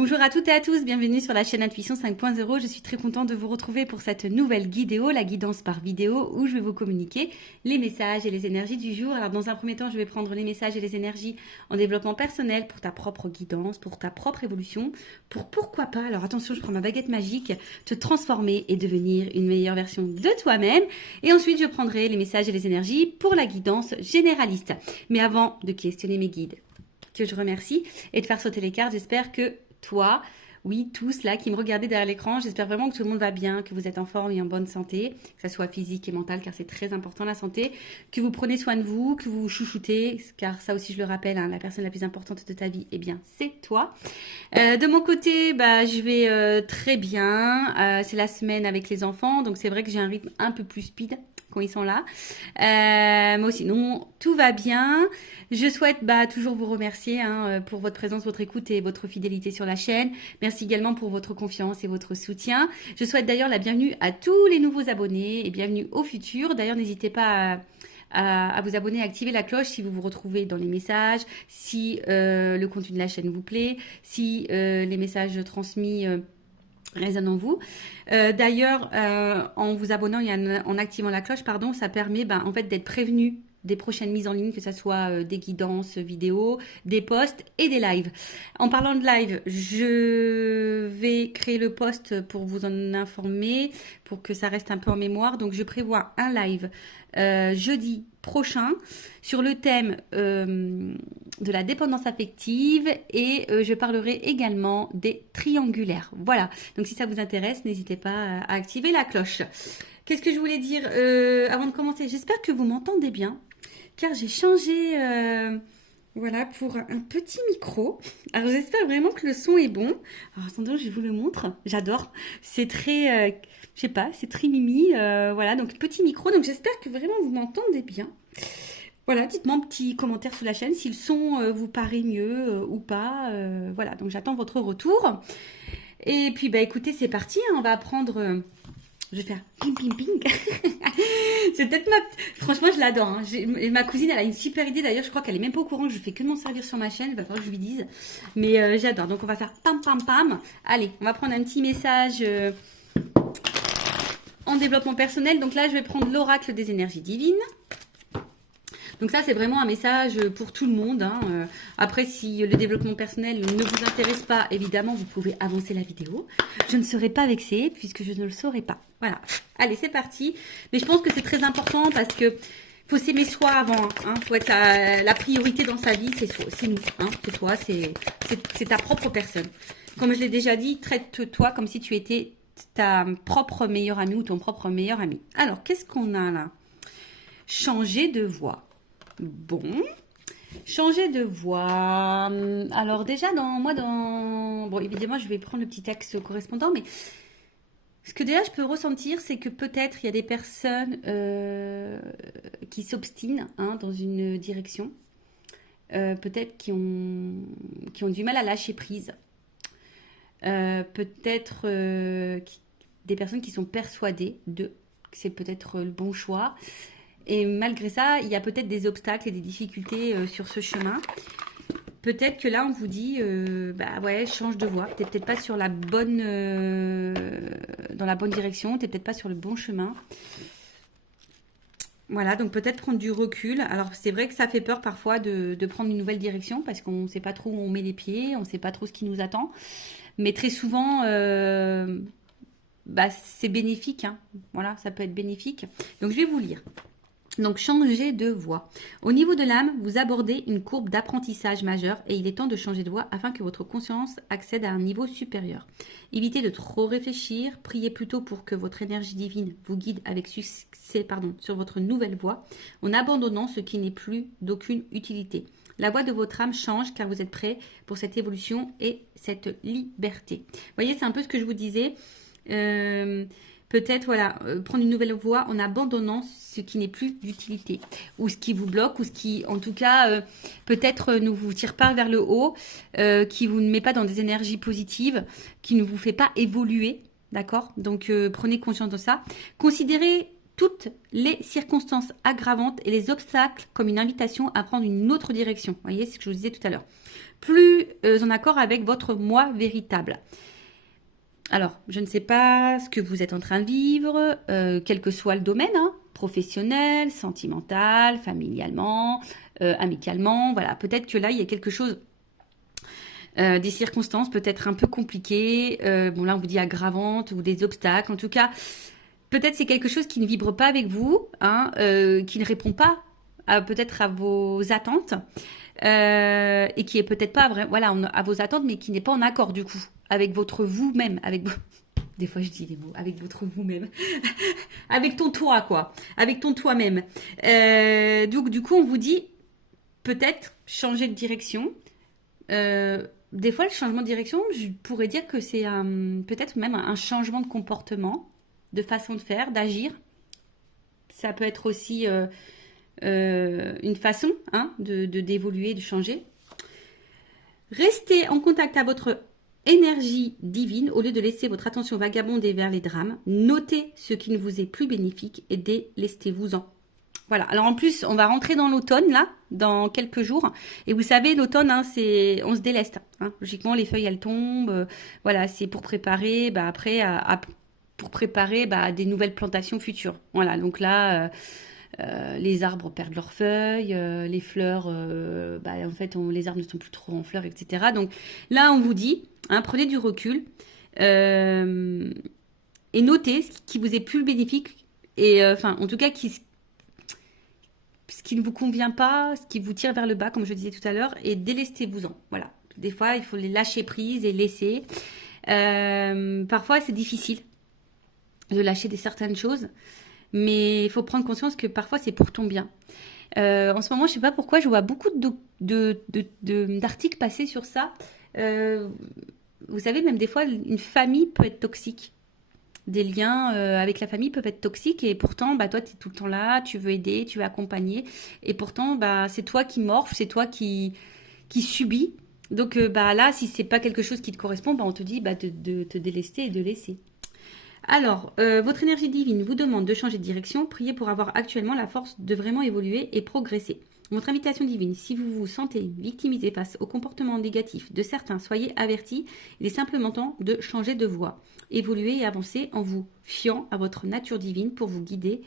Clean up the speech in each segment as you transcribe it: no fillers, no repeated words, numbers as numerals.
Bonjour à toutes et à tous, bienvenue sur la chaîne Intuition 5.0. Je suis très contente de vous retrouver pour cette nouvelle vidéo, la guidance par vidéo, où je vais vous communiquer les messages et les énergies du jour. Alors dans un premier temps, je vais prendre les messages et les énergies en développement personnel pour ta propre guidance, pour ta propre évolution, pour pourquoi pas, alors attention, je prends ma baguette magique, te transformer et devenir une meilleure version de toi-même. Et ensuite, je prendrai les messages et les énergies pour la guidance généraliste. Mais avant de questionner mes guides, que je remercie, et de faire sauter les cartes, j'espère que toi, oui, tous là qui me regardez derrière l'écran, j'espère vraiment que tout le monde va bien, que vous êtes en forme et en bonne santé, que ça soit physique et mentale, car c'est très important la santé, que vous prenez soin de vous, que vous vous chouchoutez, car ça aussi je le rappelle, hein, la personne la plus importante de ta vie, eh bien c'est toi. De mon côté, je vais très bien, c'est la semaine avec les enfants, donc c'est vrai que j'ai un rythme un peu plus speed quand ils sont là. Moi aussi, non, tout va bien. Je souhaite toujours vous remercier pour votre présence, votre écoute et votre fidélité sur la chaîne. Merci également pour votre confiance et votre soutien. Je souhaite d'ailleurs la bienvenue à tous les nouveaux abonnés et bienvenue au futur. D'ailleurs, n'hésitez pas à vous abonner, à activer la cloche si vous vous retrouvez dans les messages, si le contenu de la chaîne vous plaît, si les messages transmis résonnent en vous. D'ailleurs, en vous abonnant et en activant la cloche, ça permet en fait d'être prévenu des prochaines mises en ligne, que ce soit des guidances vidéo, des posts et des lives. En parlant de live, je vais créer le post pour vous en informer, pour que ça reste un peu en mémoire. Donc, je prévois un live jeudi prochain sur le thème de la dépendance affective et je parlerai également des triangulaires. Voilà, donc si ça vous intéresse, n'hésitez pas à activer la cloche. Qu'est-ce que je voulais dire avant de commencer? J'espère que vous m'entendez bien, car j'ai changé pour un petit micro. Alors j'espère vraiment que le son est bon. Alors attendez, je vous le montre. J'adore. C'est très, je sais pas, c'est très mimi. Voilà, donc petit micro. Donc j'espère que vraiment vous m'entendez bien. Voilà, dites-moi un petit commentaire sous la chaîne si le son vous paraît mieux ou pas. Voilà, donc j'attends votre retour. Et puis écoutez, c'est parti. On va apprendre. Je vais faire ping ping ping. C'est peut-être franchement, je l'adore. Hein. Ma cousine, elle a une super idée. D'ailleurs, je crois qu'elle est même pas au courant que je fais que de m'en servir sur ma chaîne. Il va falloir que je lui dise. Mais j'adore. Donc, on va faire pam pam pam. Allez, on va prendre un petit message en développement personnel. Donc là, je vais prendre l'oracle des énergies divines. Donc ça, c'est vraiment un message pour tout le monde. Hein. Après, si le développement personnel ne vous intéresse pas, évidemment, vous pouvez avancer la vidéo. Je ne serai pas vexée puisque je ne le saurai pas. Voilà. Allez, c'est parti. Mais je pense que c'est très important parce que faut s'aimer soi avant. Hein. Faut être la priorité dans sa vie, c'est nous. Hein. C'est toi, c'est ta propre personne. Comme je l'ai déjà dit, traite-toi comme si tu étais ta propre meilleure amie ou ton propre meilleur ami. Alors, qu'est-ce qu'on a là? Changer de voix. Bon, changer de voix. Alors déjà, bon, évidemment, je vais prendre le petit texte correspondant, mais ce que déjà je peux ressentir, c'est que peut-être il y a des personnes qui s'obstinent dans une direction, peut-être qui ont du mal à lâcher prise, peut-être des personnes qui sont persuadées que c'est peut-être le bon choix. Et malgré ça, il y a peut-être des obstacles et des difficultés sur ce chemin. Peut-être que là, on vous dit, change de voie. Tu n'es peut-être pas sur la bonne, dans la bonne direction. Tu n'es peut-être pas sur le bon chemin. Voilà, donc peut-être prendre du recul. Alors, c'est vrai que ça fait peur parfois de prendre une nouvelle direction parce qu'on ne sait pas trop où on met les pieds, on ne sait pas trop ce qui nous attend. Mais très souvent, c'est bénéfique. Hein. Voilà, ça peut être bénéfique. Donc, je vais vous lire. Donc, changer de voie. Au niveau de l'âme, vous abordez une courbe d'apprentissage majeur et il est temps de changer de voie afin que votre conscience accède à un niveau supérieur. Évitez de trop réfléchir, priez plutôt pour que votre énergie divine vous guide avec succès sur votre nouvelle voie en abandonnant ce qui n'est plus d'aucune utilité. La voie de votre âme change car vous êtes prêt pour cette évolution et cette liberté. Vous voyez, c'est un peu ce que je vous disais. Peut-être, prendre une nouvelle voie en abandonnant ce qui n'est plus d'utilité. Ou ce qui vous bloque, ou ce qui, en tout cas, peut-être ne vous tire pas vers le haut, qui vous ne met pas dans des énergies positives, qui ne vous fait pas évoluer, d'accord? Donc, prenez conscience de ça. Considérez toutes les circonstances aggravantes et les obstacles comme une invitation à prendre une autre direction. Vous voyez, c'est ce que je vous disais tout à l'heure. Plus en accord avec votre moi véritable. Alors, je ne sais pas ce que vous êtes en train de vivre, quel que soit le domaine, hein, professionnel, sentimental, familialement, amicalement. Voilà, peut-être que là, il y a quelque chose, des circonstances peut-être un peu compliquées. Bon, là, on vous dit aggravantes ou des obstacles. En tout cas, peut-être c'est quelque chose qui ne vibre pas avec vous, hein, qui ne répond pas peut-être à vos attentes. Et qui est peut-être pas voilà, à vos attentes, mais qui n'est pas en accord du coup avec votre vous-même, avec vous. Des fois je dis des mots, avec votre vous-même, avec ton toi quoi, avec ton toi-même. Donc du coup on vous dit peut-être changer de direction. Des fois le changement de direction, je pourrais dire que c'est peut-être même un changement de comportement, de façon de faire, d'agir. Ça peut être aussi une façon hein, d'évoluer, de changer. Restez en contact avec votre énergie divine au lieu de laisser votre attention vagabonder vers les drames. Notez ce qui ne vous est plus bénéfique et délestez-vous-en. Voilà. Alors en plus, on va rentrer dans l'automne là, dans quelques jours. Et vous savez, l'automne, hein, on se déleste. Hein. Logiquement, les feuilles elles tombent. Voilà, c'est pour préparer, après, pour préparer des nouvelles plantations futures. Voilà. Donc là. Les arbres perdent leurs feuilles, les fleurs, en fait, les arbres ne sont plus trop en fleurs, etc. Donc là, on vous dit, hein, prenez du recul et notez ce qui vous est plus bénéfique et, en tout cas, ce qui ne vous convient pas, ce qui vous tire vers le bas, comme je disais tout à l'heure, et délestez-vous-en. Voilà. Des fois, il faut les lâcher prise et laisser. Parfois, c'est difficile de lâcher certaines choses. Mais il faut prendre conscience que parfois, c'est pour ton bien. En ce moment, je ne sais pas pourquoi, je vois beaucoup d'articles passer sur ça. Vous savez, même des fois, une famille peut être toxique. Des liens avec la famille peuvent être toxiques. Et pourtant, toi, tu es tout le temps là, tu veux aider, tu veux accompagner. Et pourtant, c'est toi qui morfle, c'est toi qui subis. Donc là, si c'est pas quelque chose qui te correspond, on te dit de te délester et de laisser. Alors, votre énergie divine vous demande de changer de direction. Priez pour avoir actuellement la force de vraiment évoluer et progresser. Votre invitation divine, si vous vous sentez victimisé face au comportement négatif de certains, soyez avertis. Il est simplement temps de changer de voie. Évoluer et avancer en vous fiant à votre nature divine pour vous guider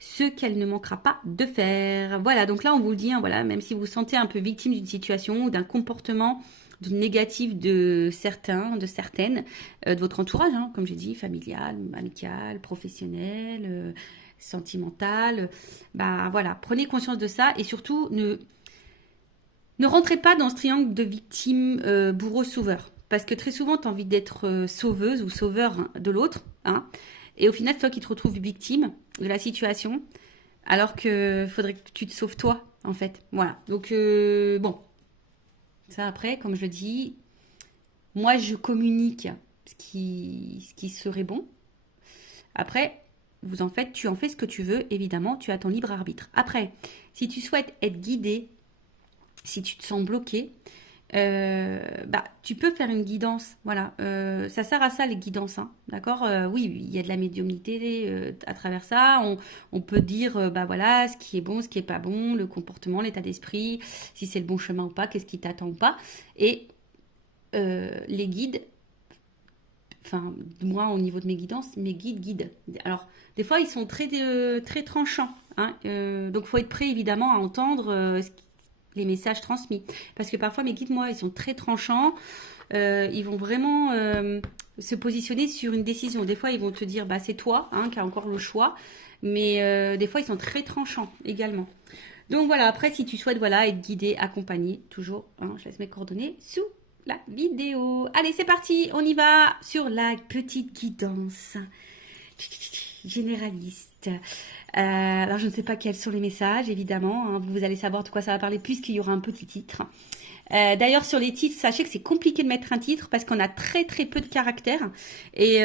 ce qu'elle ne manquera pas de faire. Voilà, donc là on vous le dit, hein, voilà, même si vous vous sentez un peu victime d'une situation ou d'un comportement négatif de certains, de certaines, de votre entourage, hein, comme j'ai dit, familial, amical, professionnel, sentimental. Voilà, prenez conscience de ça et surtout ne rentrez pas dans ce triangle de victime, bourreau, sauveur. Parce que très souvent, tu as envie d'être sauveuse ou sauveur de l'autre. Hein, et au final, c'est toi qui te retrouves victime de la situation. Alors qu'il faudrait que tu te sauves toi, en fait. Voilà. Donc, bon. Ça, après, comme je le dis, moi, je communique ce qui serait bon. Après, tu en fais ce que tu veux, évidemment, tu as ton libre arbitre. Après, si tu souhaites être guidé, si tu te sens bloqué, tu peux faire une guidance. Voilà, ça sert à ça, les guidances, hein, d'accord. Oui, il y a de la médiumnité à travers ça. On peut dire, voilà, ce qui est bon, ce qui est pas bon, le comportement, l'état d'esprit, si c'est le bon chemin ou pas, qu'est-ce qui t'attend ou pas. Et les guides, moi, au niveau de mes guidances, mes guides. Alors, des fois, ils sont très, très tranchants. Hein, donc, il faut être prêt, évidemment, à entendre les messages transmis. Parce que parfois, mes guides, moi, ils sont très tranchants. Ils vont vraiment se positionner sur une décision. Des fois, ils vont te dire, c'est toi qui as encore le choix. Mais des fois, ils sont très tranchants également. Donc, voilà. Après, si tu souhaites être guidé, accompagné, toujours, je laisse mes coordonnées sous la vidéo. Allez, c'est parti. On y va sur la petite guidance généraliste. Alors, je ne sais pas quels sont les messages, évidemment. Hein, vous allez savoir de quoi ça va parler puisqu'il y aura un petit titre. D'ailleurs, sur les titres, sachez que c'est compliqué de mettre un titre parce qu'on a très très peu de caractères. Et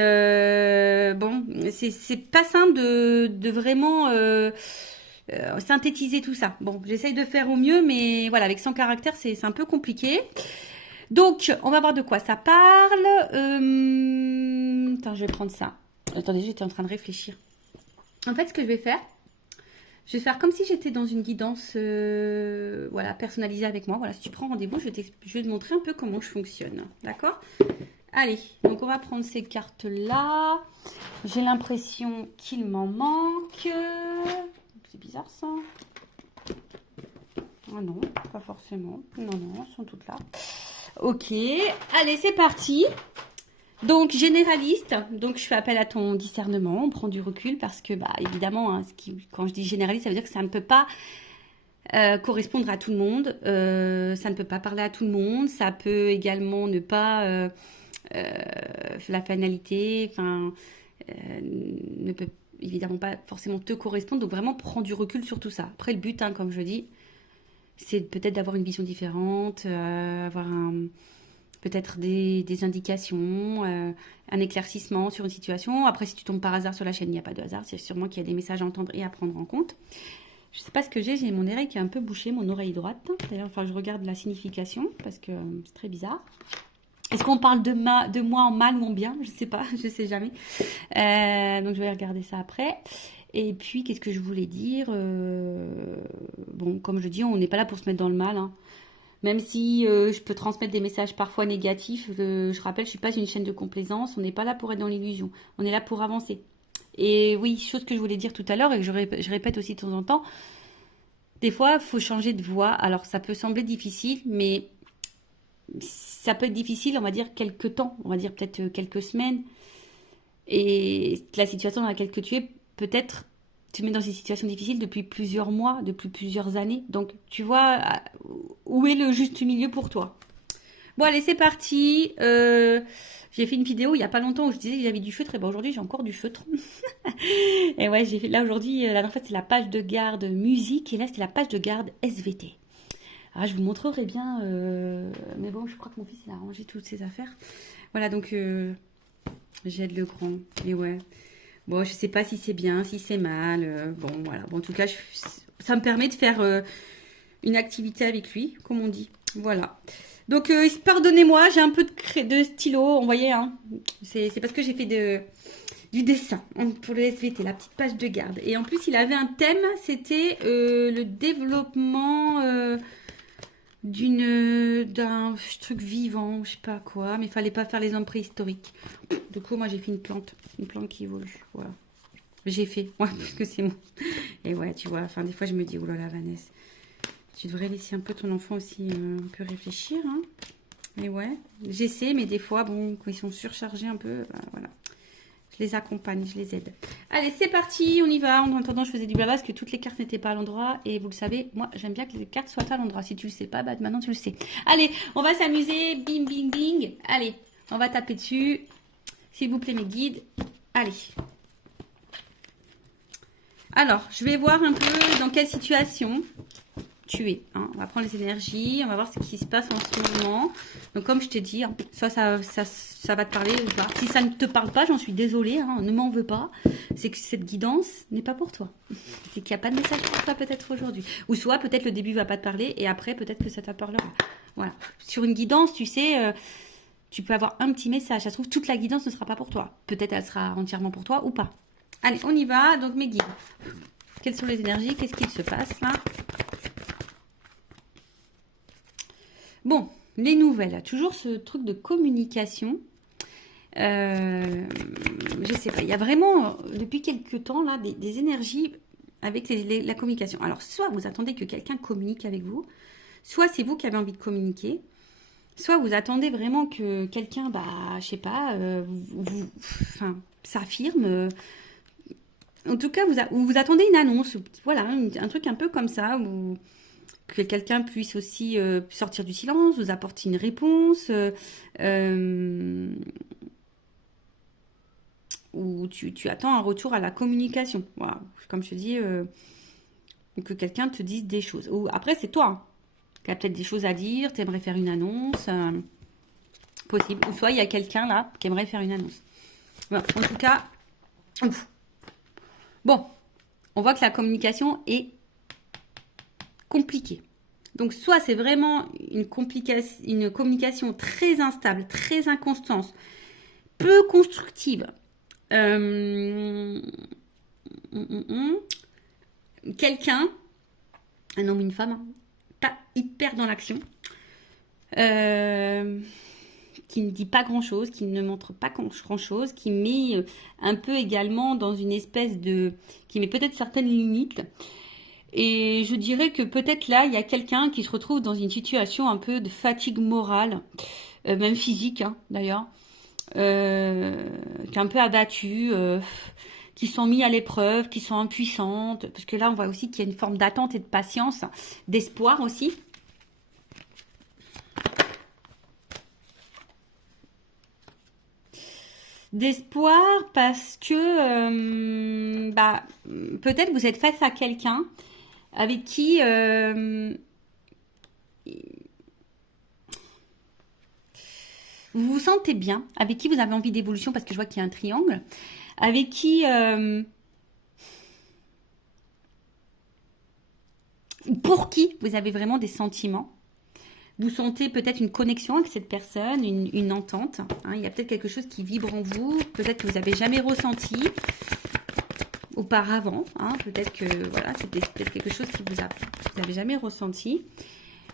c'est pas simple de vraiment synthétiser tout ça. Bon, j'essaye de faire au mieux, mais voilà, avec 100 caractères, c'est un peu compliqué. Donc, on va voir de quoi ça parle. Attends, je vais prendre ça. Attendez, j'étais en train de réfléchir. En fait, ce que je vais faire comme si j'étais dans une guidance voilà, personnalisée avec moi. Voilà, si tu prends rendez-vous, je vais te montrer un peu comment je fonctionne. D'accord? Allez, donc on va prendre ces cartes-là. J'ai l'impression qu'il m'en manque. C'est bizarre ça. Ah non, pas forcément. Non, non, elles sont toutes là. Ok, allez, c'est parti. Donc, généraliste, donc je fais appel à ton discernement, on prend du recul parce que, bah, évidemment, hein, quand je dis généraliste, ça veut dire que ça ne peut pas correspondre à tout le monde, ça ne peut pas parler à tout le monde, ça peut également ne pas, la finalité, enfin, ne peut évidemment pas forcément te correspondre, donc vraiment prends du recul sur tout ça. Après, le but, hein, comme je dis, c'est peut-être d'avoir une vision différente, avoir peut-être des indications, un éclaircissement sur une situation. Après, si tu tombes par hasard sur la chaîne, il n'y a pas de hasard. C'est sûrement qu'il y a des messages à entendre et à prendre en compte. Je ne sais pas ce que j'ai mon oreille qui est un peu bouchée, mon oreille droite. D'ailleurs, enfin, je regarde la signification parce que c'est très bizarre. Est-ce qu'on parle de moi en mal ou en bien? Je ne sais pas, je ne sais jamais. Donc, je vais regarder ça après. Et puis, qu'est-ce que je voulais dire? Bon, comme je dis, on n'est pas là pour se mettre dans le mal, hein. Même si je peux transmettre des messages parfois négatifs, je rappelle, je ne suis pas une chaîne de complaisance, on n'est pas là pour être dans l'illusion, on est là pour avancer. Et oui, chose que je voulais dire tout à l'heure et que je répète aussi de temps en temps, des fois, il faut changer de voie. Alors, ça peut sembler difficile, mais ça peut être difficile, on va dire, quelques temps, on va dire peut-être quelques semaines. Et la situation dans laquelle tu es, peut-être te met dans une situation difficile depuis plusieurs mois, depuis plusieurs années. Donc, tu vois, où est le juste milieu pour toi? Bon, allez, c'est parti. J'ai fait une vidéo il n'y a pas longtemps où je disais que j'avais du feutre. Et ben aujourd'hui, j'ai encore du feutre. Et ouais, j'ai fait là aujourd'hui, la dernière fois, c'est la page de garde musique. Et là, c'était la page de garde SVT. Alors, je vous montrerai bien. Mais bon, je crois que mon fils, il a rangé toutes ses affaires. Voilà, donc j'aide le grand. Et ouais. Bon, je sais pas si c'est bien, si c'est mal. Bon, voilà. Bon, en tout cas, ça me permet de faire une activité avec lui, comme on dit. Voilà. Donc, pardonnez-moi, j'ai un peu de stylo, vous voyez, hein. C'est parce que j'ai fait du dessin pour le SVT, la petite page de garde. Et en plus, il avait un thème, c'était le développement d'un truc vivant, je sais pas quoi, mais il fallait pas faire les hommes préhistoriques. Du coup, moi, j'ai fait une plante qui évolue, voilà. J'ai fait, ouais, parce que c'est moi. Et ouais, tu vois, enfin, des fois, je me dis, oh là là, Vanessa, tu devrais laisser un peu ton enfant aussi un peu réfléchir, hein. Et ouais, j'essaie, mais des fois, bon, quand ils sont surchargés un peu, bah, voilà. Je les accompagne, je les aide. Allez, c'est parti, on y va. En attendant, je faisais du blabla parce que toutes les cartes n'étaient pas à l'endroit. Et vous le savez, moi, j'aime bien que les cartes soient à l'endroit. Si tu le sais pas, bah maintenant tu le sais. Allez, on va s'amuser. Bing, bing, bing. Allez, on va taper dessus. S'il vous plaît, mes guides. Allez. Alors, je vais voir un peu dans quelle situation tu es. Hein. On va prendre les énergies, on va voir ce qui se passe en ce moment. Donc, comme je t'ai dit, hein, ça va te parler ou pas. Si ça ne te parle pas, j'en suis désolée, hein, ne m'en veux pas. C'est que cette guidance n'est pas pour toi. C'est qu'il n'y a pas de message pour toi peut-être aujourd'hui. Ou soit peut-être le début va pas te parler et après peut-être que ça t'apparlera. Voilà. Sur une guidance, tu sais, tu peux avoir un petit message. Ça se trouve, toute la guidance ne sera pas pour toi. Peut-être elle sera entièrement pour toi ou pas. Allez, on y va. Donc, mes guides. Quelles sont les énergies? Qu'est-ce qu'il se passe là? Bon, les nouvelles. Toujours ce truc de communication. Je sais pas. Il y a vraiment, depuis quelques temps, là, des énergies avec la communication. Alors, soit vous attendez que quelqu'un communique avec vous, soit c'est vous qui avez envie de communiquer, soit vous attendez vraiment que quelqu'un, bah, je sais pas, s'affirme. En tout cas, vous attendez une annonce. Voilà, un truc un peu comme ça, où que quelqu'un puisse aussi sortir du silence, vous apporter une réponse, ou tu attends un retour à la communication. Voilà. Comme je te dis, que quelqu'un te dise des choses. Ou après, c'est toi hein, qui a peut-être des choses à dire, tu aimerais faire une annonce, possible. Ou soit il y a quelqu'un là qui aimerait faire une annonce. Voilà. En tout cas, ouf. Bon, on voit que la communication est compliquée. Donc, soit c'est vraiment une communication très instable, très inconstante, peu constructive. Quelqu'un, un homme, une femme, hein, pas hyper dans l'action, qui ne dit pas grand-chose, qui ne montre pas grand-chose, qui met un peu également dans une espèce de... qui met peut-être certaines limites. Et je dirais que peut-être là, il y a quelqu'un qui se retrouve dans une situation un peu de fatigue morale, même physique hein, d'ailleurs, qui est un peu abattue, qui sont mis à l'épreuve, qui sont impuissantes, parce que là, on voit aussi qu'il y a une forme d'attente et de patience, d'espoir aussi. D'espoir parce que peut-être vous êtes face à quelqu'un avec qui vous vous sentez bien, avec qui vous avez envie d'évolution, parce que je vois qu'il y a un triangle, avec qui pour qui vous avez vraiment des sentiments. Vous sentez peut-être une connexion avec cette personne, une entente. Hein, il y a peut-être quelque chose qui vibre en vous, peut-être que vous n'avez jamais ressenti auparavant. Hein, peut-être que voilà, c'est peut-être quelque chose que vous n'avez jamais ressenti.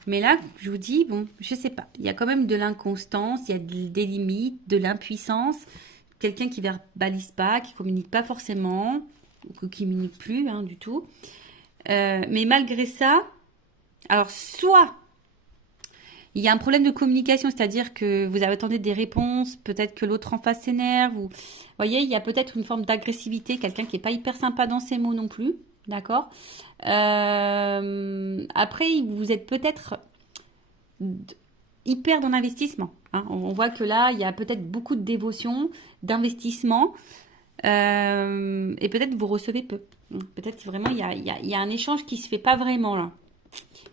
Mais là, je vous dis, bon, je sais pas. Il y a quand même de l'inconstance, il y a des limites, de l'impuissance. Quelqu'un qui ne verbalise pas, qui ne communique pas forcément, ou qui ne communique plus hein, du tout. Mais malgré ça, alors soit il y a un problème de communication, c'est-à-dire que vous attendez des réponses, peut-être que l'autre en face s'énerve. Vous voyez, il y a peut-être une forme d'agressivité, quelqu'un qui n'est pas hyper sympa dans ses mots non plus. D'accord. Après, vous êtes peut-être hyper dans l'investissement. Hein. On voit que là, il y a peut-être beaucoup de dévotion, d'investissement. Et peut-être vous recevez peu. Peut-être vraiment, il y a un échange qui ne se fait pas vraiment là.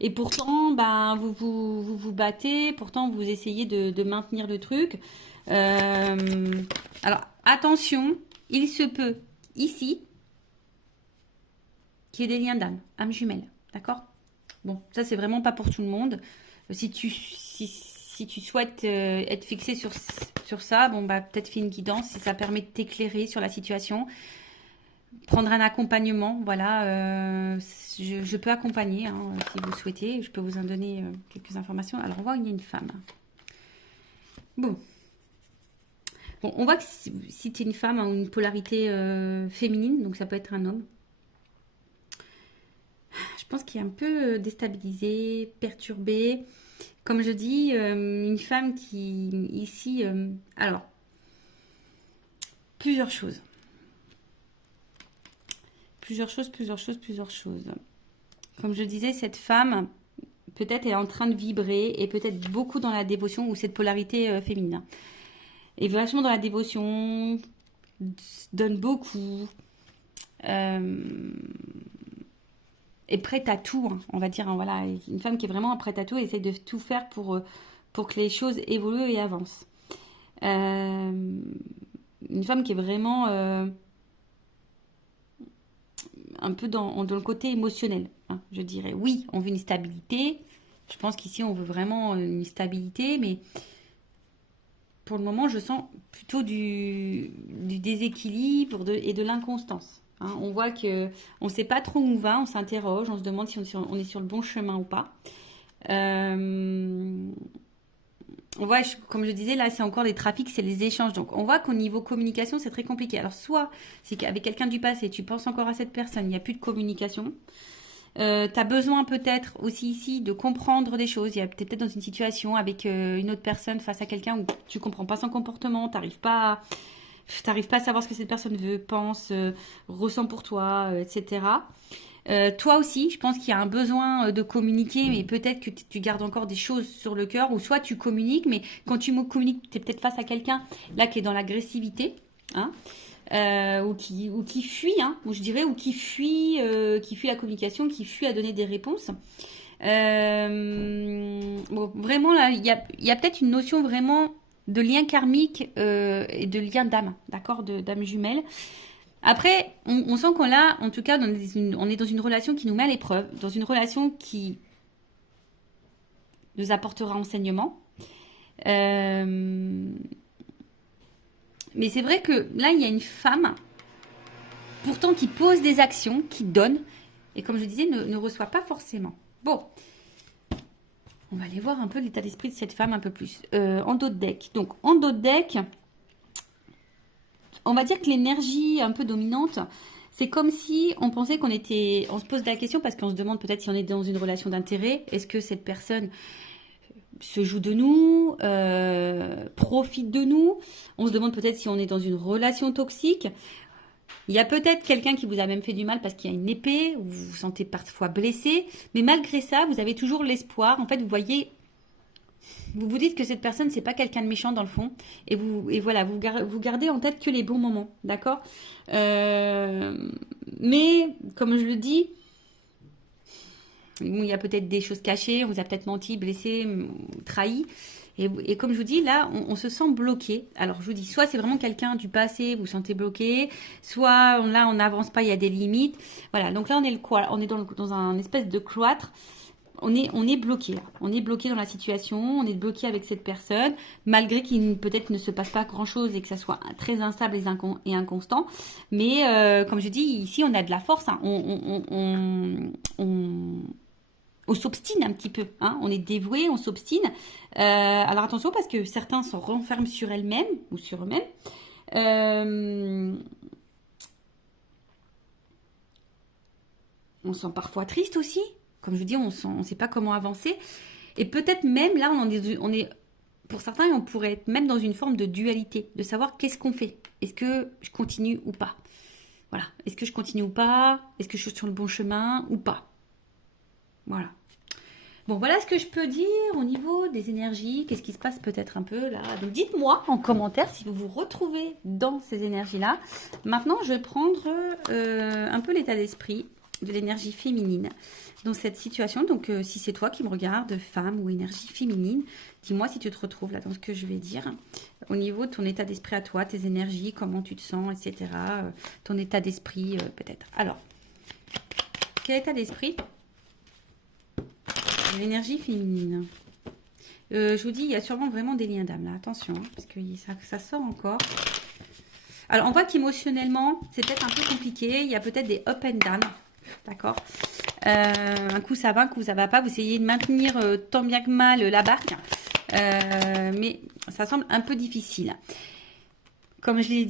Et pourtant, vous battez, pourtant vous essayez de maintenir le truc. Alors, attention, il se peut, ici, qu'il y ait des liens d'âme, âme jumelle, d'accord? Bon, ça c'est vraiment pas pour tout le monde. Si tu souhaites être fixé sur ça, bon peut-être fais une guidance, si ça permet de t'éclairer sur la situation. Prendre un accompagnement, voilà, je peux accompagner hein, si vous souhaitez, je peux vous en donner quelques informations. Alors on voit qu'il y a une femme. Bon, on voit que si tu es une femme, hein, une polarité féminine, donc ça peut être un homme. Je pense qu'il est un peu déstabilisé, perturbé. Comme je dis, une femme qui ici, alors, plusieurs choses. Plusieurs choses. Comme je disais, cette femme, peut-être est en train de vibrer et peut-être beaucoup dans la dévotion ou cette polarité féminine. Et vachement dans la dévotion, donne beaucoup, est prête à tout, hein, on va dire. Hein, voilà, une femme qui est vraiment prête à tout et essaie de tout faire pour que les choses évoluent et avancent. Une femme qui est vraiment... un peu dans le côté émotionnel, hein, je dirais. Oui, on veut une stabilité. Je pense qu'ici, on veut vraiment une stabilité, mais pour le moment, je sens plutôt du déséquilibre et de l'inconstance. Hein. On voit qu'on ne sait pas trop où on va, on s'interroge, on se demande si on est sur le bon chemin ou pas. On voit, comme je disais, là, c'est encore les trafics, c'est les échanges. Donc, on voit qu'au niveau communication, c'est très compliqué. Alors, soit c'est qu'avec quelqu'un du passé, tu penses encore à cette personne, il n'y a plus de communication. Tu as besoin peut-être aussi ici de comprendre des choses. Tu es peut-être dans une situation avec une autre personne face à quelqu'un où tu comprends pas son comportement, tu n'arrives pas à savoir ce que cette personne veut, pense, ressent pour toi, etc. Toi aussi, je pense qu'il y a un besoin de communiquer, mais peut-être que tu gardes encore des choses sur le cœur, ou soit tu communiques, mais quand tu communiques, tu es peut-être face à quelqu'un là qui est dans l'agressivité, hein, ou qui fuit, hein, ou je dirais, ou qui fuit la communication, qui fuit à donner des réponses. Bon, vraiment là, il y a peut-être une notion vraiment de lien karmique et de lien d'âme, d'accord, d'âme jumelle. Après, on sent qu'on l'a, en tout cas, on est dans une relation qui nous met à l'épreuve, dans une relation qui nous apportera enseignement. Mais c'est vrai que là, il y a une femme pourtant qui pose des actions, qui donne, et comme je disais, ne reçoit pas forcément. Bon, on va aller voir un peu l'état d'esprit de cette femme un peu plus. En dos de deck. Donc, en dos de deck, on va dire que l'énergie un peu dominante, c'est comme si on pensait qu'on était... On se pose la question parce qu'on se demande peut-être si on est dans une relation d'intérêt. Est-ce que cette personne se joue de nous, profite de nous? On se demande peut-être si on est dans une relation toxique. Il y a peut-être quelqu'un qui vous a même fait du mal parce qu'il y a une épée, ou vous vous sentez parfois blessé. Mais malgré ça, vous avez toujours l'espoir. En fait, vous voyez... Vous vous dites que cette personne, c'est pas quelqu'un de méchant dans le fond. Et voilà, vous gardez en tête que les bons moments. D'accord. Mais, comme je le dis, il y a peut-être des choses cachées. On vous a peut-être menti, blessé, trahi. Et comme je vous dis, là, on se sent bloqué. Alors, je vous dis, soit c'est vraiment quelqu'un du passé, vous vous sentez bloqué. Soit, là, on n'avance pas, il y a des limites. Voilà, donc là, on est dans un espèce de cloître. On est bloqué là. On est bloqué dans la situation, on est bloqué avec cette personne, malgré qu'il peut-être ne se passe pas grand-chose et que ça soit très instable et inconstant. Mais comme je dis, ici on a de la force, hein. On s'obstine un petit peu, hein. On est dévoué, on s'obstine. Alors attention parce que certains se renferment sur elles-mêmes ou sur eux-mêmes. On se sent parfois triste aussi. Comme je vous dis, on ne sait pas comment avancer. Et peut-être même, là, pour certains, on pourrait être même dans une forme de dualité, de savoir qu'est-ce qu'on fait. Est-ce que je continue ou pas? Voilà. Est-ce que je continue ou pas? Est-ce que je suis sur le bon chemin ou pas? Voilà. Bon, voilà ce que je peux dire au niveau des énergies. Qu'est-ce qui se passe peut-être un peu là? Donc, dites-moi en commentaire si vous vous retrouvez dans ces énergies-là. Maintenant, je vais prendre un peu l'état d'esprit de l'énergie féminine dans cette situation. Donc, si c'est toi qui me regardes, femme ou énergie féminine, dis-moi si tu te retrouves là dans ce que je vais dire. Au niveau de ton état d'esprit à toi, tes énergies, comment tu te sens, etc. Ton état d'esprit, peut-être. Alors, quel état d'esprit? L'énergie féminine. Je vous dis, il y a sûrement vraiment des liens d'âme là. Attention, hein, parce que ça sort encore. Alors, on voit qu'émotionnellement, c'est peut-être un peu compliqué. Il y a peut-être des up and down. D'accord. Un coup ça va, un coup ça va pas. Vous essayez de maintenir tant bien que mal la barque, mais ça semble un peu difficile. Comme je l'ai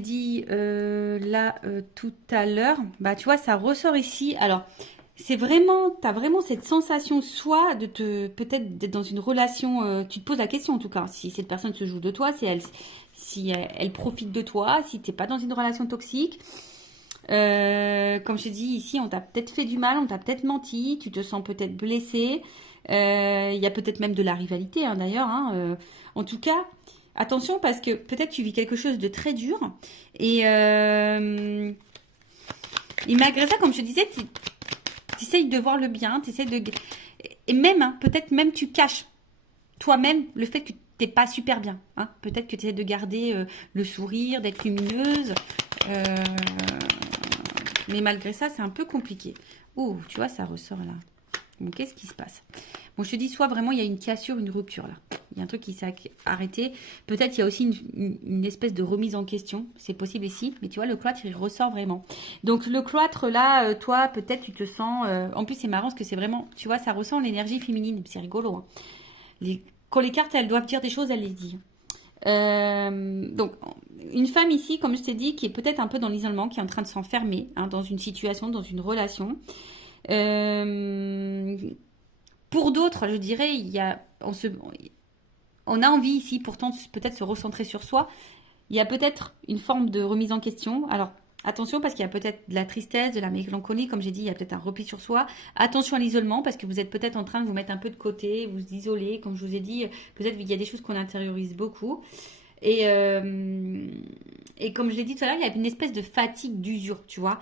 dit là tout à l'heure, bah tu vois, ça ressort ici. Alors c'est vraiment, t'as vraiment cette sensation soit peut-être d'être dans une relation. Tu te poses la question en tout cas, si cette personne se joue de toi, si elle profite de toi, si t'es pas dans une relation toxique. Comme je te dis ici, on t'a peut-être fait du mal, on t'a peut-être menti, tu te sens peut-être blessé. Il y a peut-être même de la rivalité, hein, d'ailleurs. Hein, en tout cas, attention parce que peut-être tu vis quelque chose de très dur. Et malgré ça, comme je te disais, tu essayes de voir le bien, tu essayes de... Et même, hein, peut-être même tu caches toi-même le fait que t'es pas super bien. Hein. Peut-être que tu essaies de garder le sourire, d'être lumineuse. Mais malgré ça, c'est un peu compliqué. Oh, tu vois, ça ressort là. Bon, qu'est-ce qui se passe? Bon, je te dis, soit vraiment il y a une cassure, une rupture là. Il y a un truc qui s'est arrêté. Peut-être il y a aussi une espèce de remise en question. C'est possible ici. Mais tu vois, le cloître, il ressort vraiment. Donc, le cloître là, toi, peut-être tu te sens... En plus, c'est marrant parce que c'est vraiment... Tu vois, ça ressent l'énergie féminine. C'est rigolo. Hein. Quand les cartes, elles doivent dire des choses, elles les disent. Donc, une femme ici, comme je t'ai dit, qui est peut-être un peu dans l'isolement, qui est en train de s'enfermer hein, dans une situation, dans une relation. Pour d'autres, je dirais, on a envie ici, pourtant, peut-être se recentrer sur soi. Il y a peut-être une forme de remise en question. Alors, attention, parce qu'il y a peut-être de la tristesse, de la mélancolie, comme j'ai dit, il y a peut-être un repli sur soi. Attention à l'isolement, parce que vous êtes peut-être en train de vous mettre un peu de côté, vous isoler, comme je vous ai dit. Peut-être qu'il y a des choses qu'on intériorise beaucoup. Et comme je l'ai dit tout à l'heure, il y a une espèce de fatigue, d'usure, tu vois.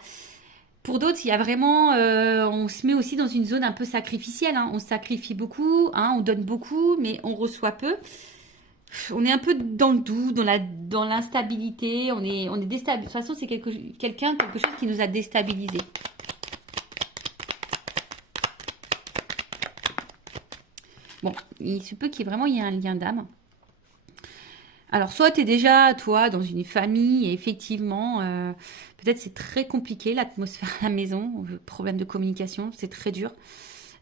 Pour d'autres, il y a vraiment... on se met aussi dans une zone un peu sacrificielle. Hein. On sacrifie beaucoup, hein, on donne beaucoup, mais on reçoit peu. On est un peu dans le doute, dans l'instabilité. On est déstabilisé. De toute façon, c'est quelque chose qui nous a déstabilisés. Bon, il se peut qu'il y ait un lien d'âme. Alors, soit tu es déjà, toi, dans une famille, et effectivement, peut-être c'est très compliqué l'atmosphère à la maison, problème de communication, c'est très dur.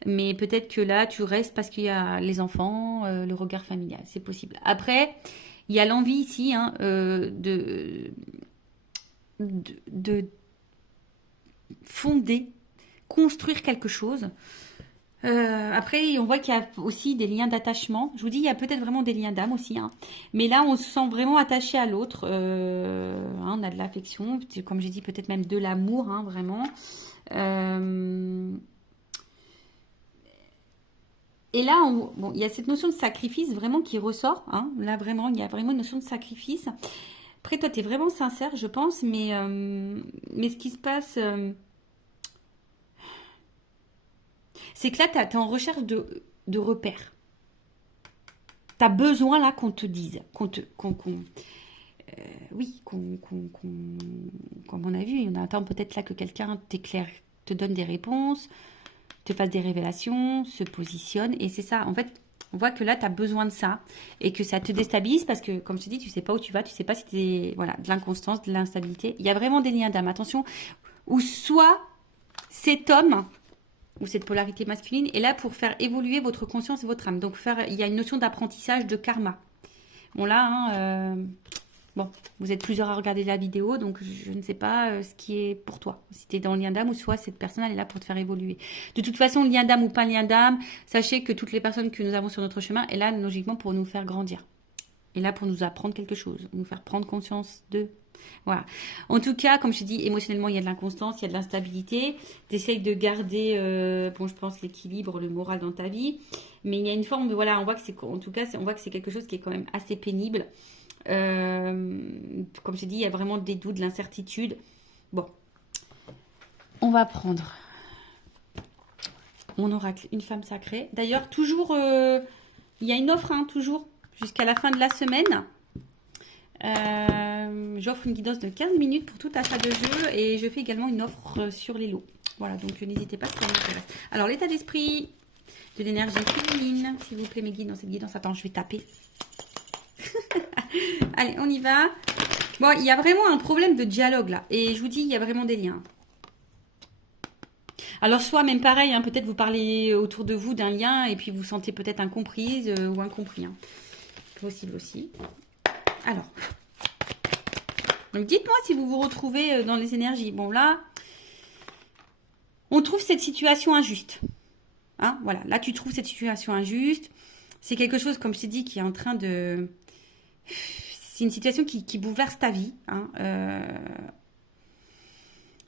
Mais peut-être que là, tu restes parce qu'il y a les enfants, le regard familial, c'est possible. Après, il y a l'envie ici hein, de fonder, construire quelque chose. Après, on voit qu'il y a aussi des liens d'attachement. Je vous dis, il y a peut-être vraiment des liens d'âme aussi. Hein. Mais là, on se sent vraiment attaché à l'autre. Hein, on a de l'affection, comme j'ai dit, peut-être même de l'amour, hein, vraiment. Euh, et là, bon, il y a cette notion de sacrifice vraiment qui ressort. Hein. Là, vraiment, il y a vraiment une notion de sacrifice. Après, toi, tu es vraiment sincère, je pense. Mais ce qui se passe, c'est que là, tu es en recherche de repères. Tu as besoin là qu'on te dise, oui, comme on a vu, on attend peut-être là que quelqu'un t'éclaire, te donne des réponses, te fasse des révélations, se positionne. Et c'est ça, en fait, on voit que là, tu as besoin de ça et que ça te déstabilise parce que, comme je te dis, tu sais pas où tu vas, tu sais pas si tu voilà, de l'inconstance, de l'instabilité. Il y a vraiment des liens d'âme, attention, où soit cet homme ou cette polarité masculine est là pour faire évoluer votre conscience et votre âme. Donc, il y a une notion d'apprentissage de karma. Bon, là, hein, bon, vous êtes plusieurs à regarder la vidéo, donc je ne sais pas ce qui est pour toi. Si tu es dans le lien d'âme ou soit cette personne, elle est là pour te faire évoluer. De toute façon, lien d'âme ou pas lien d'âme, sachez que toutes les personnes que nous avons sur notre chemin est là, logiquement, pour nous faire grandir. Et là, pour nous apprendre quelque chose, nous faire prendre conscience de. Voilà. En tout cas, comme je te dis, émotionnellement, il y a de l'inconstance, il y a de l'instabilité. Tu essayes de garder, bon, je pense, l'équilibre, le moral dans ta vie. Mais il y a une forme de, voilà, on voit que c'est, en tout cas, on voit que c'est quelque chose qui est quand même assez pénible. Comme je t'ai dit, il y a vraiment des doutes, de l'incertitude. Bon, on va prendre mon oracle, une femme sacrée. D'ailleurs, toujours, il y a une offre, hein, toujours, jusqu'à la fin de la semaine. J'offre une guidance de 15 minutes pour tout achat de jeu et je fais également une offre sur les lots. Voilà, donc n'hésitez pas si ça vous intéresse. Alors, l'état d'esprit de l'énergie féminine, s'il vous plaît, mes guides dans cette guidance. Attends, je vais taper. Allez, on y va. Bon, il y a vraiment un problème de dialogue là. Et je vous dis, il y a vraiment des liens. Alors, soit même pareil, hein, peut-être vous parlez autour de vous d'un lien et puis vous sentez peut-être incomprise ou incompris. Hein. Possible aussi. Alors, donc dites-moi si vous vous retrouvez dans les énergies. Bon, là, on trouve cette situation injuste. Hein, voilà, là, tu trouves cette situation injuste. C'est quelque chose, comme je t'ai dit, qui est en train de... C'est une situation qui bouleverse ta vie. Hein,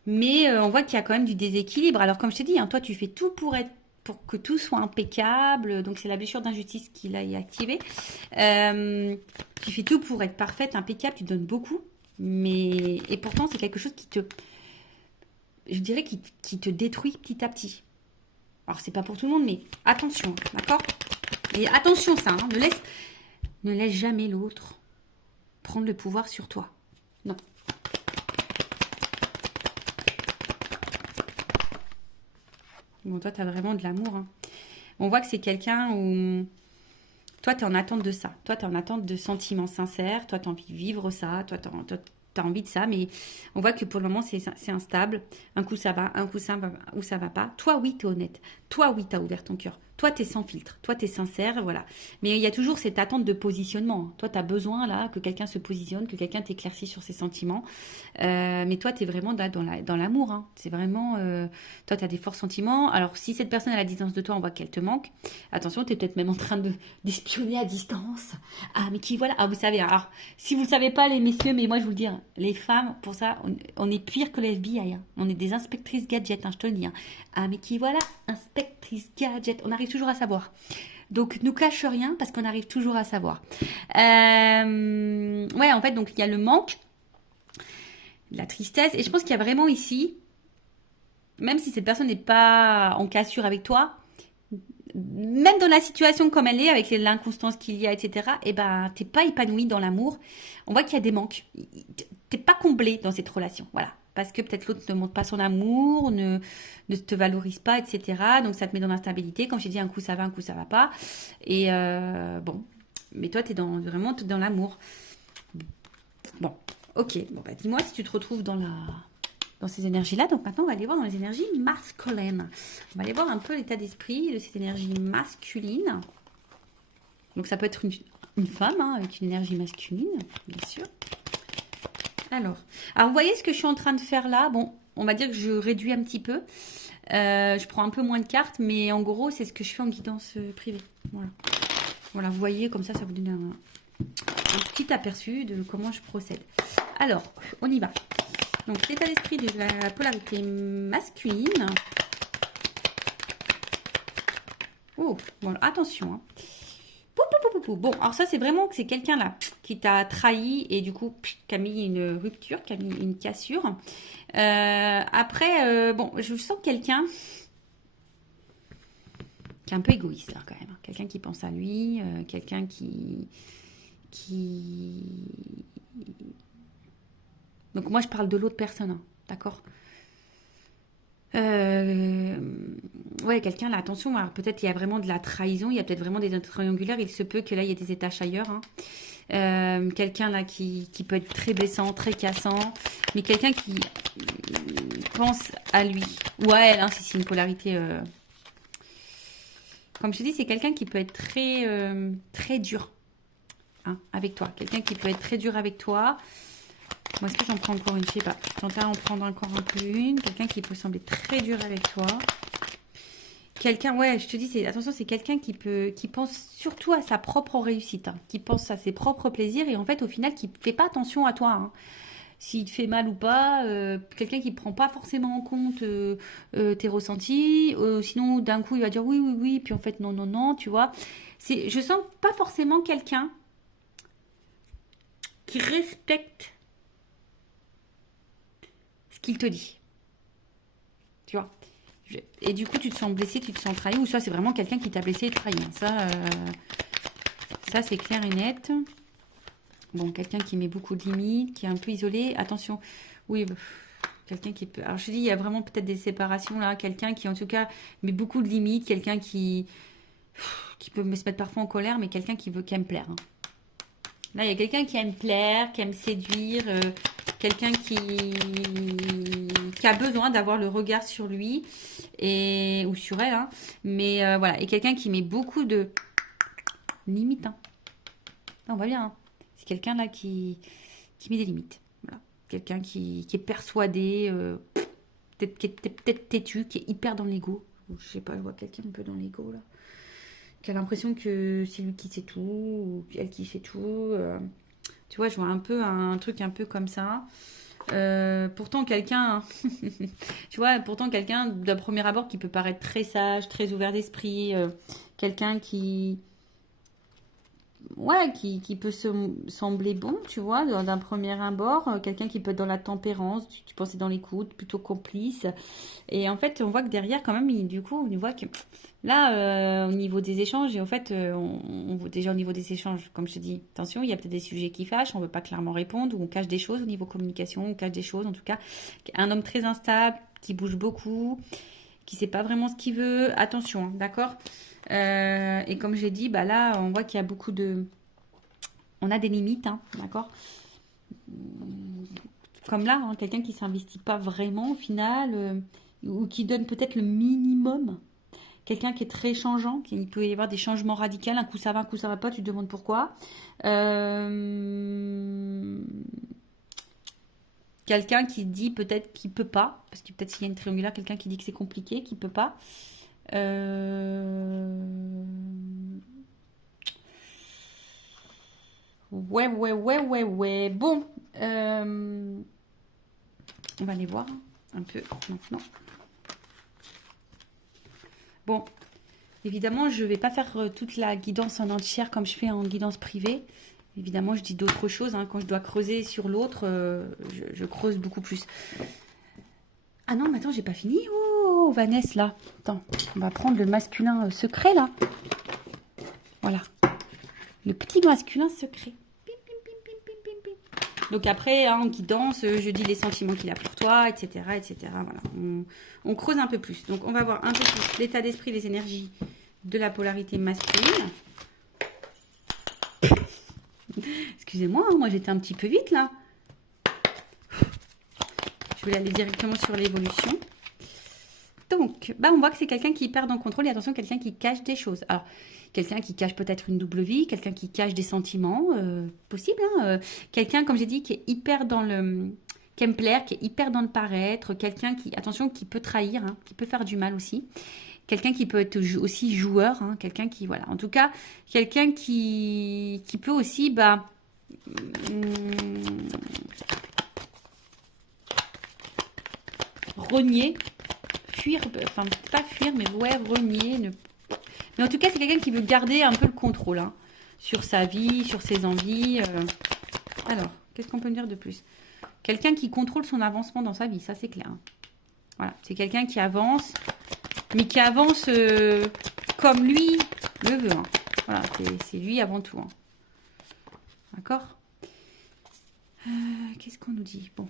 mais on voit qu'il y a quand même du déséquilibre. Alors, comme je t'ai dit, hein, toi, tu fais tout pour que tout soit impeccable. Donc, c'est la blessure d'injustice qui l'a activée. Tu fais tout pour être parfaite, impeccable. Tu donnes beaucoup. Et pourtant, c'est quelque chose je dirais, qui te détruit petit à petit. Alors, c'est pas pour tout le monde, mais attention, d'accord? Et attention, ça, hein, ne laisse jamais l'autre prendre le pouvoir sur toi. Non. Bon, toi, tu as vraiment de l'amour. Hein. On voit que c'est quelqu'un où... Toi, tu es en attente de ça. Toi, tu es en attente de sentiments sincères. Toi, tu as envie de vivre ça. Toi, tu as envie de ça. Mais on voit que pour le moment, c'est instable. Un coup, ça va. Un coup, ça va ou ça va pas. Toi, oui, tu es honnête. Toi, oui, tu as ouvert ton cœur. Toi, tu es sans filtre. Toi, tu es sincère. Voilà. Mais il y a toujours cette attente de positionnement. Toi, tu as besoin là que quelqu'un se positionne, que quelqu'un t'éclaircisse sur ses sentiments. Mais toi, tu es vraiment là dans l'amour. Hein. C'est vraiment... toi, tu as des forts sentiments. Alors, si cette personne est à la distance de toi, on voit qu'elle te manque. Attention, tu es peut-être même en train d'espionner à distance. Ah, mais qui voilà. Ah, vous savez, alors, si vous ne savez pas, les messieurs, mais moi, je vous le dis, hein, les femmes, pour ça, on est pire que les FBI. Hein. On est des inspectrices gadgets, hein, je te le dis. Hein. Ah, mais qui voilà, inspectrice gadget. On arrive toujours à savoir. Donc, nous cache rien parce qu'on arrive toujours à savoir. Ouais, en fait, donc, il y a le manque, la tristesse. Et je pense qu'il y a vraiment ici, même si cette personne n'est pas en cassure avec toi, même dans la situation comme elle est, avec l'inconstance qu'il y a, etc., eh ben, t'es pas épanoui dans l'amour. On voit qu'il y a des manques. T'es pas comblé dans cette relation. Voilà. Parce que peut-être l'autre ne montre pas son amour, ne te valorise pas, etc. Donc ça te met dans l'instabilité. Comme j'ai dit, un coup ça va, un coup ça va pas. Et bon. Mais toi, tu es vraiment dans l'amour. Bon, ok. Bon, bah, dis-moi si tu te retrouves dans ces énergies-là. Donc maintenant, on va aller voir dans les énergies masculines. On va aller voir un peu l'état d'esprit de ces énergies masculines. Donc ça peut être une femme hein, avec une énergie masculine, bien sûr. Alors, vous voyez ce que je suis en train de faire là? Bon, on va dire que je réduis un petit peu. Je prends un peu moins de cartes, mais en gros, c'est ce que je fais en guidance privée. Voilà. Voilà, vous voyez, comme ça vous donne un petit aperçu de comment je procède. Alors, on y va. Donc, l'état d'esprit de la polarité masculine. Oh, bon, attention. Hein. Bon, alors ça, c'est vraiment que c'est quelqu'un là qui t'a trahi et du coup, qui a mis une rupture, qui a mis une cassure. Après, bon, je sens quelqu'un qui est un peu égoïste là, quand même. Quelqu'un qui pense à lui, quelqu'un qui... Donc moi, je parle de l'autre personne, hein, d'accord? Ouais, quelqu'un là, attention, peut-être il y a vraiment de la trahison, il y a peut-être vraiment des notes triangulaires, il se peut que là il y ait des étages ailleurs. Hein. Quelqu'un là qui peut être très blessant, très cassant, mais quelqu'un qui pense à lui. Ou à elle, hein, si c'est une polarité. Comme je te dis, c'est quelqu'un qui peut être très dur hein, avec toi. Quelqu'un qui peut être très dur avec toi. Moi, est-ce que j'en prends encore une? Je sais pas. J'entends en prendre encore un peu une. Quelqu'un qui peut sembler très dur avec toi. Quelqu'un, ouais, je te dis, attention, c'est quelqu'un qui pense surtout à sa propre réussite, hein, qui pense à ses propres plaisirs et en fait, au final, qui ne fait pas attention à toi. Hein. S'il te fait mal ou pas, quelqu'un qui ne prend pas forcément en compte tes ressentis, sinon d'un coup, il va dire oui, oui, oui, puis en fait, non, non, non, tu vois. Je sens pas forcément quelqu'un qui respecte ce qu'il te dit. Tu vois. Et du coup, tu te sens blessé, tu te sens trahi, ou soit c'est vraiment quelqu'un qui t'a blessé et trahi. Ça c'est clair et net. Bon, quelqu'un qui met beaucoup de limites, qui est un peu isolé. Attention, oui, quelqu'un qui peut... Alors je te dis, il y a vraiment peut-être des séparations là. Quelqu'un qui en tout cas met beaucoup de limites, quelqu'un qui peut se mettre parfois en colère, mais quelqu'un qui aime plaire. Hein. Là, il y a quelqu'un qui aime plaire, qui aime séduire, quelqu'un qui a besoin d'avoir le regard sur lui ou sur elle, hein. Mais voilà, et quelqu'un qui met beaucoup de limites. Hein. On voit bien, hein. C'est quelqu'un là qui met des limites. Voilà. Quelqu'un qui est persuadé, peut-être têtu, qui est hyper dans l'ego. Je sais pas, je vois quelqu'un un peu dans l'ego là. Qui a l'impression que c'est lui qui sait tout, ou elle qui sait tout. Tu vois, je vois un peu un truc un peu comme ça. Pourtant, quelqu'un, tu vois, d'un premier abord qui peut paraître très sage, très ouvert d'esprit, quelqu'un qui peut sembler bon, tu vois, d'un premier abord, quelqu'un qui peut être dans la tempérance, tu pensais dans l'écoute, plutôt complice. Et en fait, on voit que derrière, quand même, du coup, on voit que là, au niveau des échanges, et en fait, on voit déjà au niveau des échanges, comme je te dis, attention, il y a peut-être des sujets qui fâchent, on ne veut pas clairement répondre, ou on cache des choses au niveau communication, on cache des choses, en tout cas. Un homme très instable, qui bouge beaucoup, qui ne sait pas vraiment ce qu'il veut, attention, hein, d'accord? Et comme j'ai dit, bah là, on voit qu'il y a beaucoup de... On a des limites, hein, d'accord? Comme là, hein, quelqu'un qui ne s'investit pas vraiment au final, ou qui donne peut-être le minimum. Quelqu'un qui est très changeant, il peut y avoir des changements radicaux, un coup ça va pas, tu te demandes pourquoi. Quelqu'un qui dit peut-être qu'il peut pas, parce que peut-être s'il y a une triangulaire, quelqu'un qui dit que c'est compliqué, qu'il peut pas. Ouais. Bon, on va aller voir un peu maintenant. Bon, évidemment, je ne vais pas faire toute la guidance en entière comme je fais en guidance privée. Évidemment, je dis d'autres choses. Hein. Quand je dois creuser sur l'autre, je creuse beaucoup plus. Ah non, mais attends, j'ai pas fini. Oh, Vanessa, là. Attends, on va prendre le masculin secret, là. Voilà. Le petit masculin secret. Donc après, hein, en guidance, je dis les sentiments qu'il a pour toi, etc. etc. Voilà. On creuse un peu plus. Donc on va voir un peu plus l'état d'esprit, les énergies de la polarité masculine. excusez-moi, hein, moi j'étais un petit peu vite là. Je vais aller directement sur l'évolution. Donc, bah, on voit que c'est quelqu'un qui perd en contrôle et attention, quelqu'un qui cache des choses. Alors, quelqu'un qui cache peut-être une double vie, quelqu'un qui cache des sentiments, possible. Hein, quelqu'un, comme j'ai dit, qui est hyper dans le... qui aime plaire, qui est hyper dans le paraître. Quelqu'un qui, attention, qui peut trahir, hein, qui peut faire du mal aussi. Quelqu'un qui peut être aussi joueur. Hein, quelqu'un qui, voilà. En tout cas, quelqu'un qui peut aussi, bah... renier, fuir, enfin pas fuir, mais ouais, renier. Mais en tout cas, c'est quelqu'un qui veut garder un peu le contrôle hein, sur sa vie, sur ses envies. Alors, qu'est-ce qu'on peut me dire de plus? Quelqu'un qui contrôle son avancement dans sa vie, ça c'est clair. Hein. Voilà, c'est quelqu'un qui avance, mais qui avance comme lui le veut. Hein. Voilà, c'est lui avant tout. Hein. D'accord? Qu'est-ce qu'on nous dit? Bon.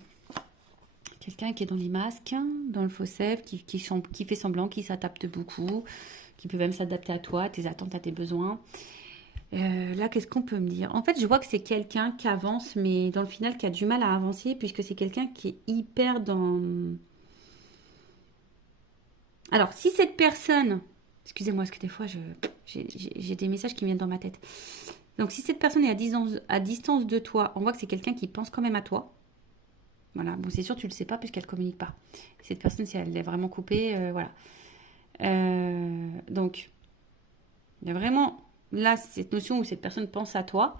Quelqu'un qui est dans les masques, dans le faux self, qui fait semblant, qui s'adapte beaucoup, qui peut même s'adapter à toi, à tes attentes, à tes besoins. Là, qu'est-ce qu'on peut me dire? En fait, je vois que c'est quelqu'un qui avance, mais dans le final, qui a du mal à avancer, puisque c'est quelqu'un qui est hyper dans... Alors, si cette personne... Excusez-moi, parce que des fois, j'ai des messages qui viennent dans ma tête. Donc, si cette personne est à distance de toi, on voit que c'est quelqu'un qui pense quand même à toi. Voilà, bon, c'est sûr, tu ne le sais pas puisqu'elle ne communique pas. Cette personne, si elle est vraiment coupée, voilà. Donc, il y a vraiment là cette notion où cette personne pense à toi.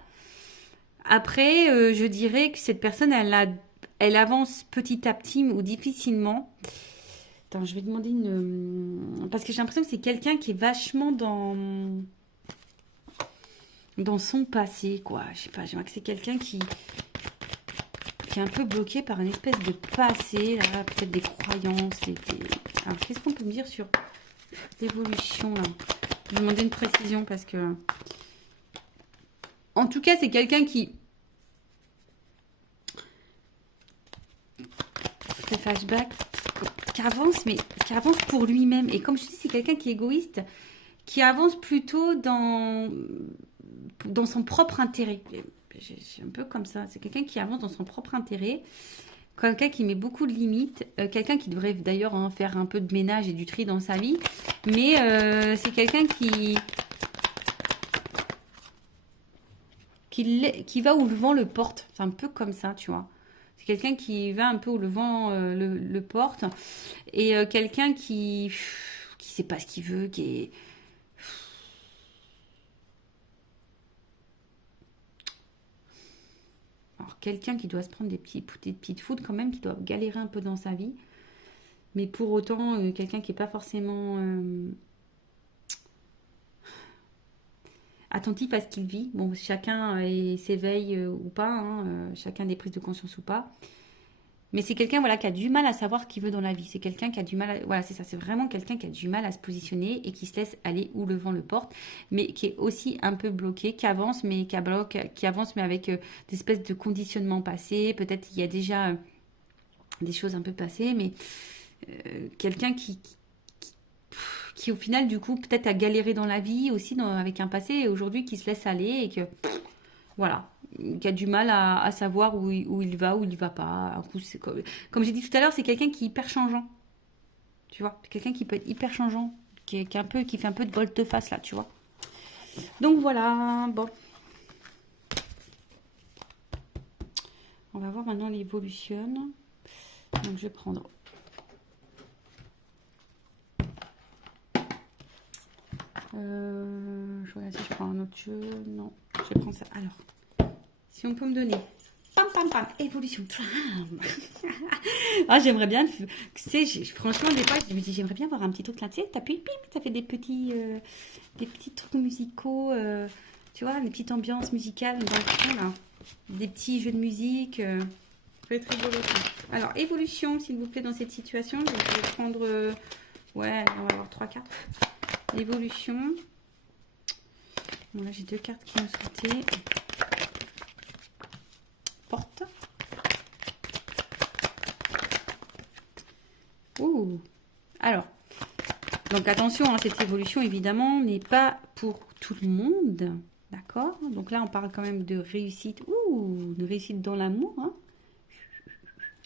Après, je dirais que cette personne, elle avance petit à petit ou difficilement. Attends, je vais demander une... Parce que j'ai l'impression que c'est quelqu'un qui est vachement dans son passé, quoi. Je sais pas, je vois que c'est quelqu'un qui est un peu bloqué par une espèce de passé, là, peut-être des croyances. Alors, qu'est-ce qu'on peut me dire sur l'évolution, là? Je vais demander une précision parce que... En tout cas, c'est quelqu'un qui... Le flashback, qui avance, mais qui avance pour lui-même. Et comme je dis, c'est quelqu'un qui est égoïste, qui avance plutôt dans son propre intérêt. C'est un peu comme ça. C'est quelqu'un qui avance dans son propre intérêt. Quelqu'un qui met beaucoup de limites. Quelqu'un qui devrait d'ailleurs hein, faire un peu de ménage et du tri dans sa vie. Mais c'est quelqu'un qui va où le vent le porte. C'est un peu comme ça, tu vois. C'est quelqu'un qui va un peu où le vent le porte. Et quelqu'un qui sait pas ce qu'il veut, qui est... Alors, quelqu'un qui doit se prendre des petites foudres quand même, qui doit galérer un peu dans sa vie. Mais pour autant, quelqu'un qui n'est pas forcément attentif à ce qu'il vit. Bon, chacun s'éveille ou pas, hein, chacun a des prises de conscience ou pas. Mais c'est quelqu'un voilà, qui a du mal à savoir ce qu'il veut dans la vie. C'est quelqu'un qui a du mal à... Voilà, c'est ça. C'est vraiment quelqu'un qui a du mal à se positionner et qui se laisse aller où le vent le porte, mais qui est aussi un peu bloqué, qui avance, mais qui avance, mais avec des espèces de conditionnements passés. Peut-être qu'il y a déjà des choses un peu passées, mais quelqu'un qui, au final, du coup, peut-être a galéré dans la vie aussi avec un passé, et aujourd'hui, qui se laisse aller et que... Voilà. Qui a du mal à savoir où il va, où il ne va pas. Un coup, comme j'ai dit tout à l'heure, c'est quelqu'un qui est hyper changeant. Tu vois, quelqu'un qui peut être hyper changeant, qui fait un peu de volte-face là, tu vois. Donc voilà, bon. On va voir maintenant l'évolution. Donc je vais prendre. Je regarde si je prends un autre jeu. Non, je vais prendre ça. Alors. Si on peut me donner, pam pam pam, évolution, ah j'aimerais bien, tu sais, franchement des fois je me dis j'aimerais bien voir un petit truc là, tu sais, t'appuies, pim, ça fait des petits trucs musicaux, tu vois, des petites ambiances musicales dans le fond là, des petits jeux de musique, ça peut être rigolo. Alors évolution s'il vous plaît dans cette situation, je vais prendre, ouais, on va avoir 3 cartes, évolution. Bon là j'ai 2 cartes qui m'ont sauté. Porte. Ouh. Alors, donc attention, hein, cette évolution évidemment n'est pas pour tout le monde, d'accord? Donc là, on parle quand même de réussite. Ouh, une réussite dans l'amour, hein.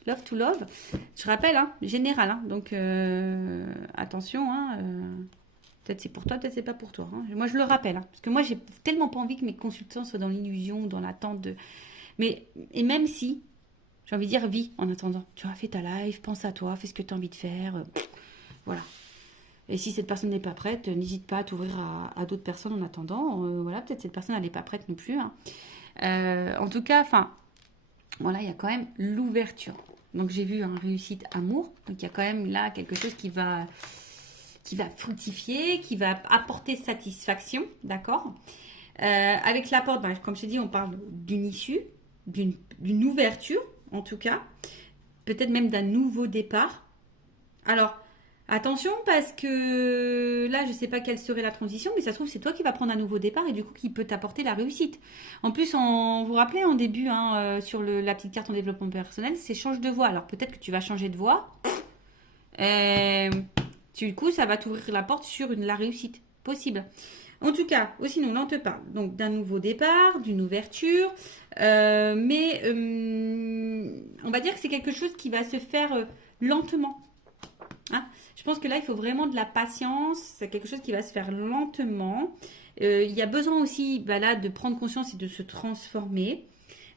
Love to love. Je rappelle, hein, général, hein, donc attention, hein, peut-être c'est pour toi, peut-être c'est pas pour toi, hein. Moi, je le rappelle, hein, parce que moi, j'ai tellement pas envie que mes consultants soient dans l'illusion, dans l'attente de... Mais, et même si, j'ai envie de dire, vis en attendant. Tu vois, fais ta live, pense à toi, fais ce que tu as envie de faire, voilà. Et si cette personne n'est pas prête, n'hésite pas à t'ouvrir à d'autres personnes en attendant. Voilà, peut-être cette personne, elle n'est pas prête non plus, hein. En tout cas, enfin, voilà, il y a quand même l'ouverture. Donc j'ai vu un réussite amour. Donc il y a quand même là quelque chose qui va fructifier, qui va apporter satisfaction, d'accord. Avec la porte, ben, comme je t'ai dit, on parle d'une issue, d'une ouverture, en tout cas. Peut-être même d'un nouveau départ. Alors, attention parce que là, je ne sais pas quelle serait la transition, mais ça se trouve, c'est toi qui vas prendre un nouveau départ et du coup, qui peut t'apporter la réussite. En plus, vous vous rappelez en début, hein, sur la petite carte en développement personnel, c'est change de voie. Alors peut-être que tu vas changer de voie. Du coup, ça va t'ouvrir la porte sur la réussite possible. En tout cas, sinon, là, on te parle donc d'un nouveau départ, d'une ouverture, mais on va dire que c'est quelque chose qui va se faire lentement. Hein, je pense que là, il faut vraiment de la patience. C'est quelque chose qui va se faire lentement. Il y a besoin aussi là, de prendre conscience et de se transformer.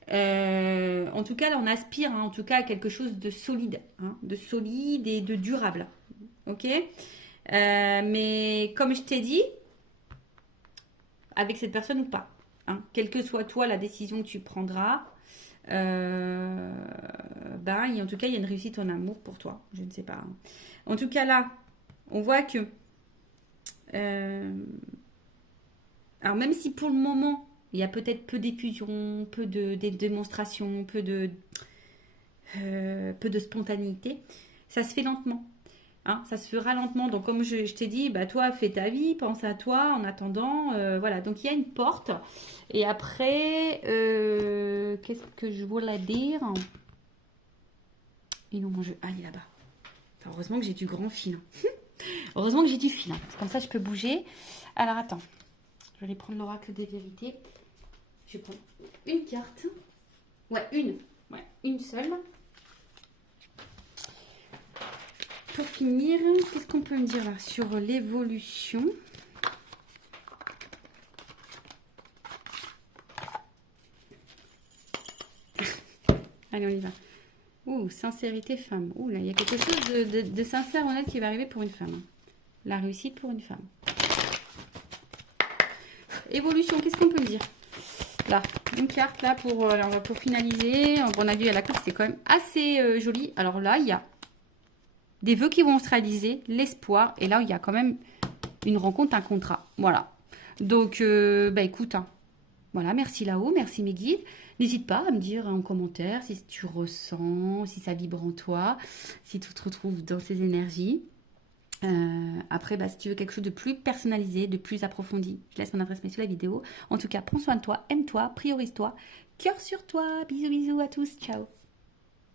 En tout cas, là, on aspire en tout cas à quelque chose de solide, hein, de solide et de durable. Ok, mais comme je t'ai dit, avec cette personne ou pas, hein, quelle que soit toi la décision que tu prendras, en tout cas, il y a une réussite en amour pour toi. Je ne sais pas. Hein. En tout cas, là, on voit que... alors, même si pour le moment, il y a peut-être peu d'effusion, peu de démonstration, peu de spontanéité, ça se fait lentement. Hein, ça se fera lentement. Donc, comme je t'ai dit, toi, fais ta vie, pense à toi en attendant. Voilà. Donc, il y a une porte. Et après, qu'est-ce que je voulais dire? Et non, ah, il est là-bas. Enfin, heureusement que j'ai du grand fil. Heureusement que j'ai du fil. Hein. Comme ça, je peux bouger. Alors, attends. Je vais aller prendre l'oracle des vérités. Je vais prendre une carte. Ouais, une seule. Pour finir, qu'est-ce qu'on peut me dire là sur l'évolution? Allez, on y va. Ouh, sincérité femme. Ouh, là, il y a quelque chose de sincère, honnête qui va arriver pour une femme. La réussite pour une femme. Évolution, qu'est-ce qu'on peut me dire? Là, une carte là pour finaliser. On a vu à la carte, c'est quand même assez joli. Alors là, il y a des vœux qui vont se réaliser, l'espoir. Et là, il y a quand même une rencontre, un contrat. Voilà. Donc, écoute, hein, voilà, merci là-haut, merci mes guides. N'hésite pas à me dire en commentaire si tu ressens, si ça vibre en toi, si tu te retrouves dans ces énergies. Après, si tu veux quelque chose de plus personnalisé, de plus approfondi, je laisse mon adresse mail sous la vidéo. En tout cas, prends soin de toi, aime-toi, priorise-toi, cœur sur toi. Bisous, bisous à tous, ciao.